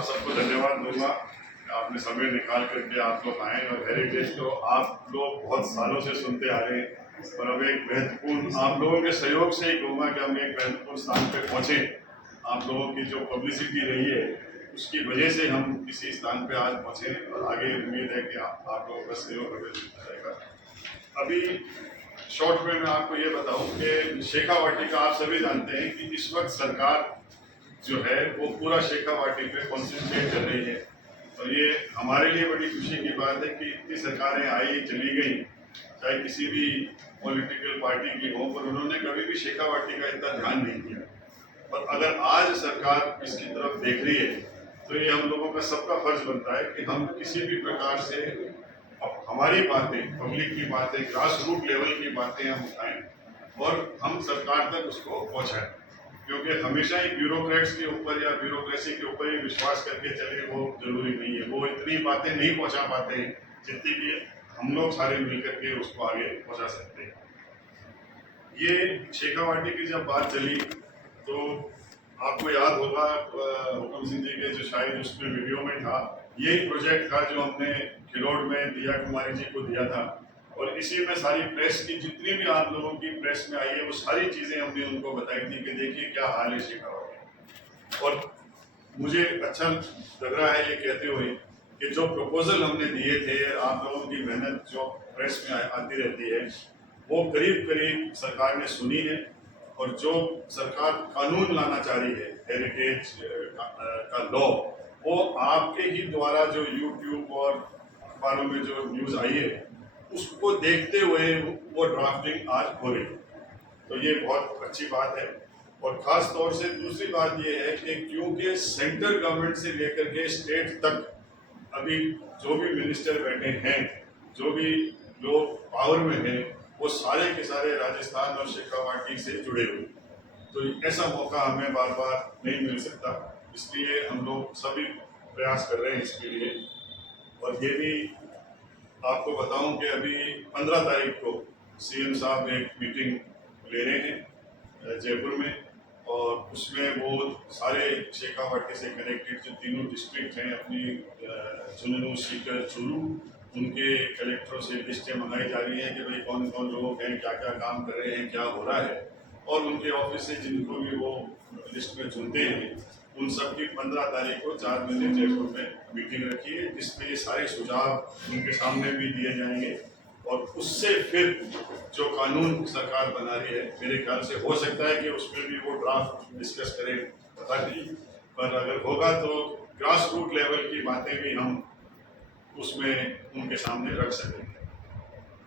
आप सबको धन्यवाद दूंगा। आपने समय निकाल करके आप लोग आए और हेरिटेज तो आप लोग बहुत सालों से सुनते आ रहे हैं और अब एक महत्वपूर्ण आप लोगों के सहयोग से ही कहूँगा कि हम एक महत्वपूर्ण स्थान पे पहुँचे। आप लोगों की जो पब्लिसिटी रही है उसकी वजह से हम इसी स्थान पे आज पहुँचे और आगे उम्मीद है कि आप लोगों का सहयोग हमें मिलता रहेगा। अभी शॉर्ट में मैं आपको ये बताऊं कि शेखावाटी का आप सभी जानते हैं कि इस वक्त सरकार जो है वो पूरा शेखावाटी पे कॉन्सेंट्रेट कर रही है और ये हमारे लिए बड़ी खुशी की बात है कि इतनी सरकारें आई चली गई, चाहे किसी भी पॉलिटिकल पार्टी की हो, पर उन्होंने कभी भी शेखावाटी का इतना ध्यान नहीं दिया। और अगर आज सरकार इसकी तरफ देख रही है तो ये हम लोगों का सबका फर्ज बनता है कि हम किसी भी प्रकार से अब हमारी बातें, पब्लिक की बातें, ग्रास रूट लेवल की बातें हम उठाएं और हम सरकार तक उसको पहुंचाएं, क्योंकि हमेशा ही ब्यूरोक्रेट्स के ऊपर या ब्यूरोक्रेसी के ऊपर ही विश्वास करके चले वो जरूरी नहीं है। वो इतनी बातें नहीं पहुंचा पाते हैं जितनी कि हम लोग सारे मिलकर के उसको आगे पहुंचा सकते हैं। ये शेखावाटी की जब बात चली तो आपको याद होगा हुकुम सिंह जी के जो शायद उसमें वीडियो में था, यही प्रोजेक्ट था जो हमने खिलौड़ में दिया कुमारी जी को दिया था और इसी में सारी प्रेस की जितनी भी आप लोगों की प्रेस में आई है वो सारी चीज़ें हमने उनको बताई थी कि देखिए क्या हाल है शेखावाटी। और मुझे अच्छा लग रहा है ये कहते हुए कि जो प्रपोजल हमने दिए थे, आप लोगों की मेहनत जो प्रेस में आती रहती है वो करीब करीब सरकार ने सुनी है और जो सरकार कानून लाना चाह रही है हेरिटेज का लॉ, वो आपके ही द्वारा जो यूट्यूब और अखबारों में जो न्यूज़ आई है उसको देखते हुए वो ड्राफ्टिंग आज हो रही है। तो ये बहुत अच्छी बात है। और ख़ास तौर से दूसरी बात ये है कि क्योंकि सेंट्रल गवर्नमेंट से लेकर के स्टेट तक अभी जो भी मिनिस्टर बैठे हैं, जो भी लोग पावर में हैं, वो सारे के सारे राजस्थान और शेखावाटी से जुड़े हुए। तो ऐसा मौका हमें बार बार नहीं मिल सकता, इसलिए हम लोग सभी प्रयास कर रहे हैं इसके लिए। और ये भी आपको बताऊं कि अभी 15 तारीख को सीएम साहब एक मीटिंग ले रहे हैं जयपुर में और उसमें वो सारे शेखावाटी से कनेक्टेड जो तीनों डिस्ट्रिक्ट हैं अपनी झुंझुनू, सीकर, चूरू, उनके कलेक्टरों से लिस्टें मंगाई जा रही हैं कि भाई कौन कौन लोग हैं, क्या क्या काम कर रहे हैं, क्या हो रहा है, और उनके ऑफिस से जिनको भी वो लिस्ट में चुनते हैं उन सब की 15 तारीख को 4 बजे जयपुर में मीटिंग रखी है, जिसमें ये सारे सुझाव उनके सामने भी दिए जाएंगे और उससे फिर जो कानून सरकार बना रही है मेरे ख्याल से हो सकता है कि उसमें भी वो ड्राफ्ट डिस्कस करें, पता नहीं, पर अगर होगा तो ग्रास रूट लेवल की बातें भी हम उसमें उनके सामने रख सकेंगे।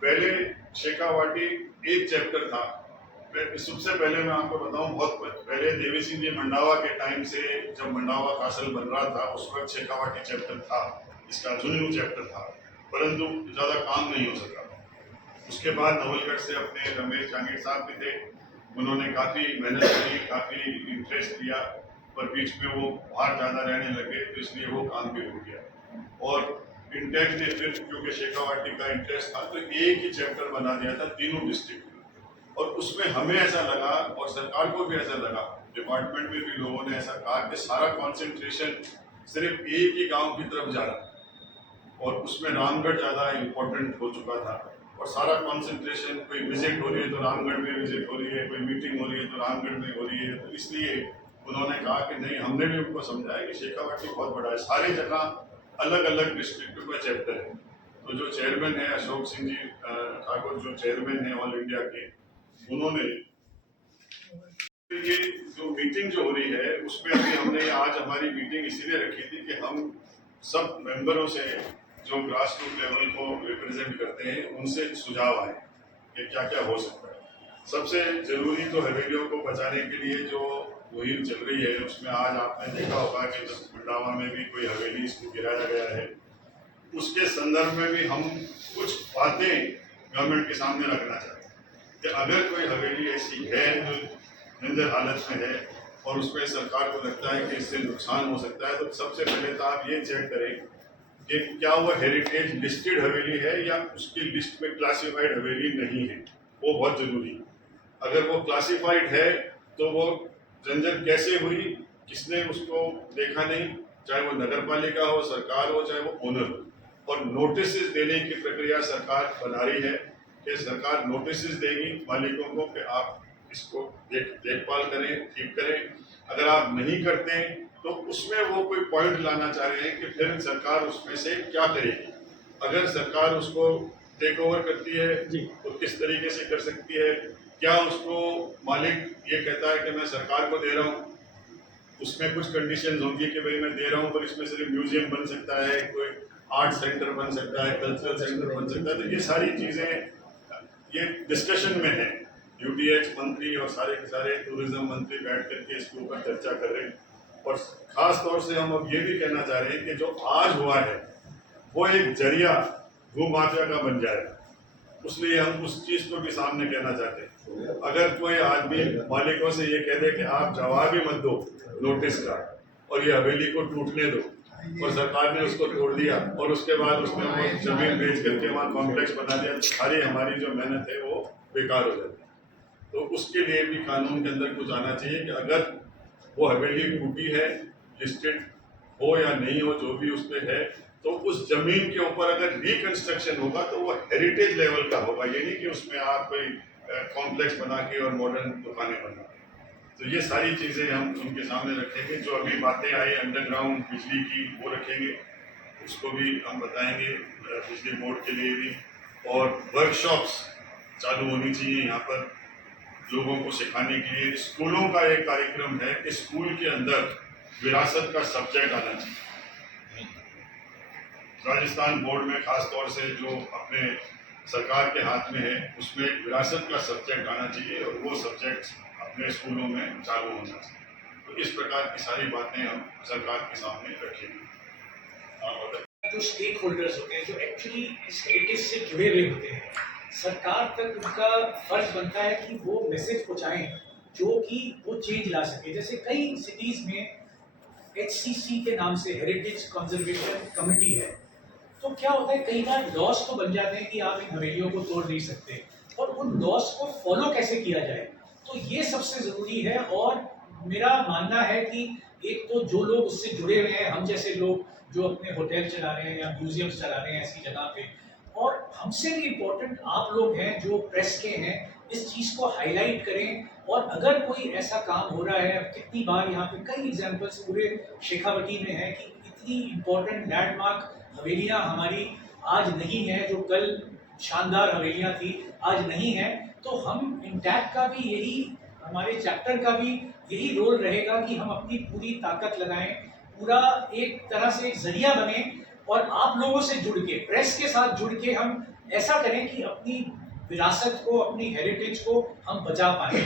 पहले शेखावाटी एक चैप्टर था। सबसे पहले मैं आपको बताऊं, बहुत पहले देवी सिंह जी मंडावा के टाइम से जब मंडावा कासल बन रहा था उस वक्त शेखावाटी चैप्टर था, इसका झुंझुनू चैप्टर था, परंतु ज़्यादा काम नहीं हो सका। उसके बाद नवलगढ़ से अपने रमेश जहांगीर साहब भी थे, उन्होंने काफ़ी मेहनत की, काफ़ी इंटरेस्ट लिया, पर बीच में वो बाहर ज़्यादा रहने लगे तो इसलिए वो काम भी रुक गया। और इंटेक्ट ने फिर क्योंकि शेखावाटी का इंटरेस्ट था तो एक ही चैप्टर बना दिया था तीनों डिस्ट्रिक्ट, और उसमें हमें ऐसा लगा और सरकार को भी ऐसा लगा, डिपार्टमेंट में भी लोगों ने ऐसा कहा कि सारा कंसंट्रेशन सिर्फ एक ही गांव की तरफ जा रहा और उसमें रामगढ़ ज़्यादा इम्पोर्टेंट हो चुका था और सारा कंसंट्रेशन, कोई विजिट हो रही है तो रामगढ़ में विजिट हो रही है, कोई मीटिंग हो रही है तो रामगढ़ में हो रही है, तो इसलिए उन्होंने कहा कि नहीं, हमने भी उनको समझाया कि शेखावाटी बहुत बड़ा है, सारी जगह अलग अलग डिस्ट्रिक्ट का चैप्टर है। तो जो चेयरमैन है अशोक सिंह जी ठाकुर, जो चेयरमैन है ऑल इंडिया के, उन्होंने ये जो मीटिंग जो हो रही है उसमें अभी हमने आज हमारी मीटिंग इसीलिए रखी थी कि हम सब मेंबरों से जो ग्रास रूट लेवल को रिप्रेजेंट करते हैं उनसे सुझाव आए कि क्या क्या हो सकता है। सबसे जरूरी तो हवेलियों को बचाने के लिए जो मुहिम चल रही है उसमें आज आपने देखा होगा कि मंडावा में भी कोई हवेली इसको गिराया गया है, उसके संदर्भ में भी हम कुछ बातें गवर्नमेंट के सामने रखना चाहते हैं कि अगर कोई हवेली ऐसी है जो जर्जर हालत में है और उसमें सरकार को लगता है कि इससे नुकसान हो सकता है, तो सबसे पहले तो आप ये चेक करें कि क्या वो हेरिटेज लिस्टेड हवेली है या उसकी लिस्ट में क्लासिफाइड हवेली नहीं है, वो बहुत जरूरी है। अगर वो क्लासिफाइड है तो वो जर्जर कैसे हुई, किसने उसको देखा नहीं, चाहे वो नगर पालिका हो, सरकार हो, चाहे वो ओनर हो। और नोटिस देने की प्रक्रिया सरकार बना रही है कि सरकार नोटिस देगी मालिकों को कि आप इसको देखभाल करें, ठीक करें। अगर आप नहीं करते तो उसमें वो कोई पॉइंट लाना चाह रहे हैं कि फिर सरकार उसमें से क्या करेगी। अगर सरकार उसको टेक ओवर करती है तो किस तरीके से कर सकती है, क्या उसको मालिक ये कहता है कि मैं सरकार को दे रहा हूँ, उसमें कुछ कंडीशंस होंगी कि भाई मैं दे रहा हूँ पर इसमें सिर्फ म्यूजियम बन सकता है, कोई आर्ट सेंटर बन सकता है, कल्चरल सेंटर बन सकता है। तो ये सारी चीज़ें ये डिस्कशन में है। यूटीएच मंत्री और सारे के सारे टूरिज्म मंत्री बैठ करके इसके ऊपर चर्चा कर रहे हैं। और खास तौर से हम अब ये भी कहना चाह रहे हैं कि जो आज हुआ है वो एक जरिया भू माफिया का बन जाए, इसलिए हम उस चीज को भी सामने कहना चाहते हैं। अगर कोई आदमी मालिकों से ये कह दे कि आप जवाब ही मत दो नोटिस का और ये हवेली को टूटने दो, और सरकार ने उसको तोड़ दिया और उसके बाद उसने वो जमीन बेच करके वहाँ कॉम्प्लेक्स बना दिया, तो सारी हमारी जो मेहनत है वो बेकार हो जाती है। तो उसके लिए भी कानून के अंदर कुछ आना चाहिए कि अगर वो हवेली टूटी है, लिस्टेड हो या नहीं हो, जो भी उस पर है, तो उस जमीन के ऊपर अगर रिकंस्ट्रक्शन होगा तो वो हेरिटेज लेवल का होगा। ये नहीं कि उसमें आप कोई कॉम्प्लेक्स बना के और मॉडर्न दुकानें बना। तो ये सारी चीज़ें हम उनके सामने रखेंगे। जो अभी बातें आई अंडरग्राउंड बिजली की वो रखेंगे, उसको भी हम बताएंगे बिजली बोर्ड के लिए भी। और वर्कशॉप्स चालू होनी चाहिए यहाँ पर लोगों को सिखाने के लिए। स्कूलों का एक कार्यक्रम है कि स्कूल के अंदर विरासत का सब्जेक्ट आना चाहिए। राजस्थान बोर्ड में खास तौर से जो अपने सरकार के हाथ में है उसमें विरासत का सब्जेक्ट आना चाहिए और वो सब्जेक्ट अपने स्कूलों में चालू होना चाहिए। तो इस प्रकार की सारी बातें हम सरकार के सामने रखेंगे। जो स्टेक होल्डर्स होते हैं, जो एक्चुअली इस हेरिटेज से जुड़े हुए होते हैं, सरकार तक उनका फर्ज बनता है कि वो मैसेज पहुंचाएं जो कि वो चेंज ला सके। जैसे कई सिटीज में HCC के नाम से हेरिटेज कंजर्वेशन कमेटी है, तो क्या होता है कई बार लॉस तो बन जाते हैं कि आप इन हवेलियों को तोड़ नहीं सकते, और उन लॉस को फॉलो कैसे किया जाए, तो ये सबसे ज़रूरी है। और मेरा मानना है कि एक तो जो लोग उससे जुड़े हुए हैं, हम जैसे लोग जो अपने होटल चला रहे हैं या म्यूजियम्स चला रहे हैं ऐसी जगह पे, और हमसे भी इम्पोर्टेंट आप लोग हैं जो प्रेस के हैं, इस चीज़ को हाईलाइट करें। और अगर कोई ऐसा काम हो रहा है, कितनी बार यहाँ पे कई एग्जाम्पल्स पूरे शेखावटी में है कि इतनी इम्पोर्टेंट लैंडमार्क हवेलियाँ हमारी आज नहीं है, जो कल शानदार हवेलियाँ थी आज नहीं है। तो हम इंटैक्ट का भी यही, हमारे चैप्टर का भी यही रोल रहेगा कि हम अपनी पूरी ताकत लगाएं, पूरा एक तरह से एक जरिया बने, और आप लोगों से जुड़ के, प्रेस के साथ जुड़ के हम ऐसा करें कि अपनी विरासत को, अपनी हेरिटेज को हम बचा पाए।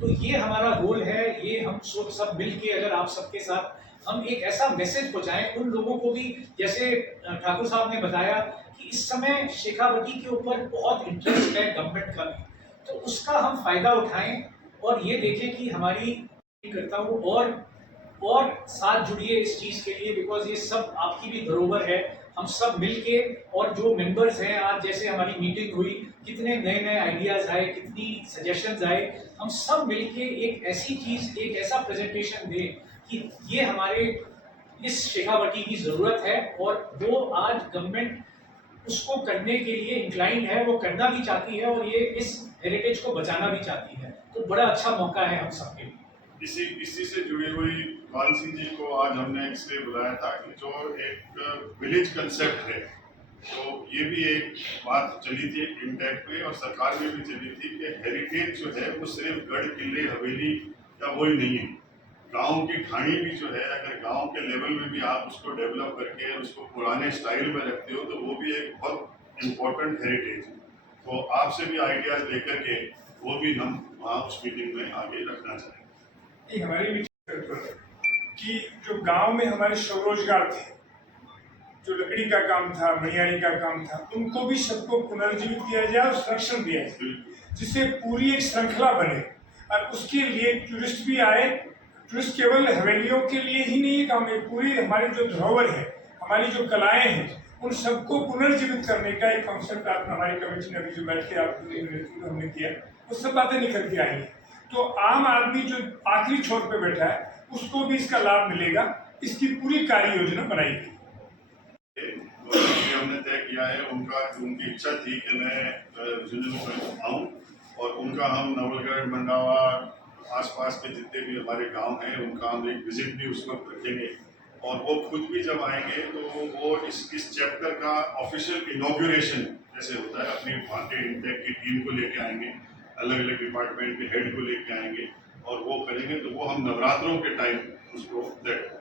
तो ये हमारा रोल है। ये हम सब मिल के अगर आप सबके साथ हम एक ऐसा मैसेज पहुंचाएं उन लोगों को भी, जैसे ठाकुर साहब ने बताया कि इस समय शेखावटी के ऊपर बहुत इंटरेस्ट है गवर्नमेंट का भी, तो उसका हम फायदा उठाएं और ये देखें कि हमारी करता हूँ और साथ जुड़िए इस चीज़ के लिए, बिकॉज ये सब आपकी भी धरोहर है। हम सब मिलके, और जो मेंबर्स हैं, आज जैसे हमारी मीटिंग हुई, कितने नए नए आइडियाज आए, कितनी सजेशंस आए, हम सब मिलके एक ऐसी चीज़, एक ऐसा प्रेजेंटेशन दें कि ये हमारे इस शेखावटी की ज़रूरत है, और वो आज गवर्नमेंट उसको करने के लिए इंक्लाइन है, वो करना भी चाहती है, और ये इस हेरिटेज को बचाना भी चाहती है। तो बड़ा अच्छा मौका है हम सबके लिए। इसी से जुड़ी हुई मान सिंह जी को आज हमने इसलिए बुलाया था कि जो एक विलेज कंसेप्ट है, तो ये भी एक बात चली थी इंटैक्ट में और सरकार में भी चली थी कि हेरिटेज जो है वो सिर्फ गढ़ किले हवेली या वही नहीं है। गांव की ठाणी भी जो है, अगर गांव के लेवल में भी आप उसको डेवलप करके उसको पुराने स्टाइल में रखते हो तो वो भी एक बहुत इम्पोर्टेंट हेरिटेज है। तो आपसे भी आइडियाज लेकर के वो भी हम वहाँ उस मीटिंग में आगे रखना चाहेंगे। हमारी मीटिंग कि जो गांव में हमारे स्वरोजगार थे, जो लकड़ी का काम था, मणियारी का काम था, उनको भी सबको पुनर्जीवित किया जाए और संरक्षण दिया जाए, जिससे पूरी एक श्रृंखला बने। और उसके लिए टूरिस्ट भी आए। टूरिस्ट केवल हवेलियों के लिए ही नहीं काम है, पूरी हमारी जो धरोहर है, हमारी जो कलाएं हैं, उन सबको पुनर्जीवित करने का एक कॉन्सेप्ट आप हमारी कमेटी ने अभी जो बैठ के आप हमने किया, वो सब बातें निकल के आई हैं। तो आम आदमी जो आखिरी छोर पे बैठा है उसको भी इसका लाभ मिलेगा। इसकी पूरी कार्य योजना बनाई गई। तो अभी हमने तय किया है, उनकी इच्छा थी कि मैं झुंझुनू में आऊँ और उनका हम नवलगढ़, मंडावा, आसपास के जितने भी हमारे गांव हैं उनका हम एक विजिट भी उस वक्त रखेंगे और वो खुद भी जब आएंगे तो वो इस चैप्टर का ऑफिशियल इनॉग्रेशन जैसे होता है अपनी भारतीय इंटेक की टीम को लेके आएंगे, अलग अलग डिपार्टमेंट के हेड को लेके आएंगे और वो करेंगे। तो वो हम नवरात्रों के टाइम उसको देखें।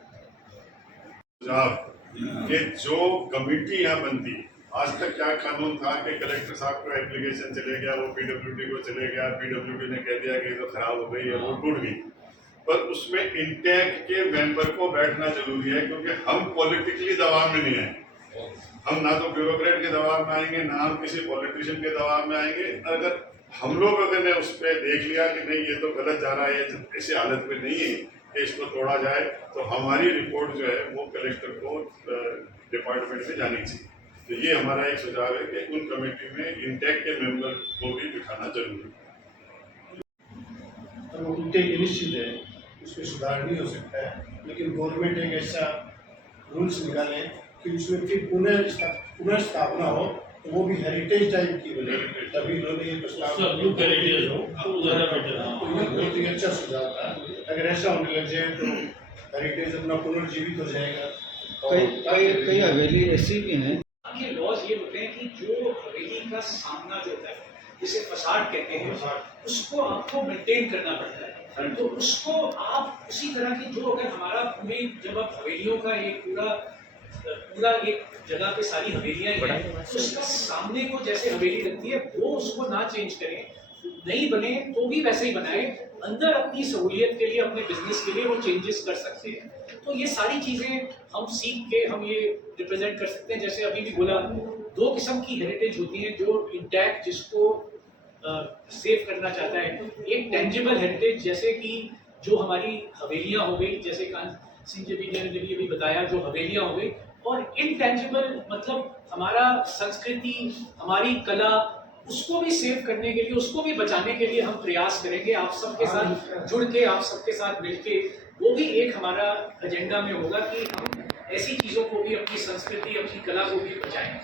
कि जो कमेटी यहाँ बनती है, आज तक क्या कानून था कि कलेक्टर साहब को एप्लीकेशन चले गया, वो पीडब्ल्यूडी को चले गया, पीडब्ल्यूडी ने कह दिया कि ये तो खराब हो गई है, वो टूट गई। पर उसमें इंटेक के मेंबर को बैठना जरूरी है क्योंकि हम पॉलिटिकली दबाव में नहीं आए। हम ना तो ब्यूरोक्रेट के दबाव में आएंगे, ना हम किसी पॉलिटिशियन के दबाव में आएंगे। अगर हम लोग ने उस पर देख लिया कि नहीं ये तो गलत जा रहा है, ये ऐसी हालत में नहीं है कि इसको तोड़ा जाए, तो हमारी रिपोर्ट जो है वो कलेक्टर को डिपार्टमेंट में जानी चाहिए। तो ये हमारा एक सुझाव है कि उन कमेटी में इंटेक के मेंबर को भी बिठाना जरूरी है। तो इंटेक निश्चित है, उसमें सुधार नहीं हो सकता है, लेकिन गवर्नमेंट एक ऐसा रूल्स निकाले कि उसमें फिर पुनर्स्थापना हो तो वो भी हेरिटेज टाइप की बने, तभी इन्होंने ये प्रस्ताव बहुत ही अच्छा सुझाव था। अगर ऐसा होने लग जाए तो हेरिटेज अपना पुनर्जीवित हो जाएगा। कई हवेली ऐसी भी हैं। ये लॉज ये होते हैं कि जो हवेली का सामना जो होता है जिसे फसाड कहते हैं उसको आपको मेंटेन करना पड़ता है। तो उसको आप उसी तरह की जो अगर हमारा पूरे जब आप हवेलियों का एक पूरा एक जगह पे सारी हवेलियां हैं तो उसका सामने को जैसे हवेली लगती है वो उसको ना चेंज करें, नहीं बने तो भी वैसे ही बनाए, अंदर अपनी सहूलियत के लिए अपने बिजनेस के लिए वो चेंजेस कर सकते हैं। तो ये सारी चीजें हम सीख के हम ये रिप्रेजेंट कर सकते हैं। जैसे अभी भी बोला, दो किस्म की हेरिटेज होती है, जो इंटैक्ट जिसको सेव करना चाहता है, एक टेंजिबल हेरिटेज जैसे कि जो हमारी हवेलियां हो गई, जैसे कान सिंह जी ने भी बताया, जो हवेलियां हो गई, और इनटेंजिबल मतलब हमारा संस्कृति, हमारी कला, उसको भी सेव करने के लिए, उसको भी बचाने के लिए हम प्रयास करेंगे आप सबके साथ जुड़ के, आप सबके साथ मिलके। वो भी एक हमारा एजेंडा में होगा कि हम ऐसी चीज़ों को भी, अपनी संस्कृति, अपनी कला को भी बचाएं।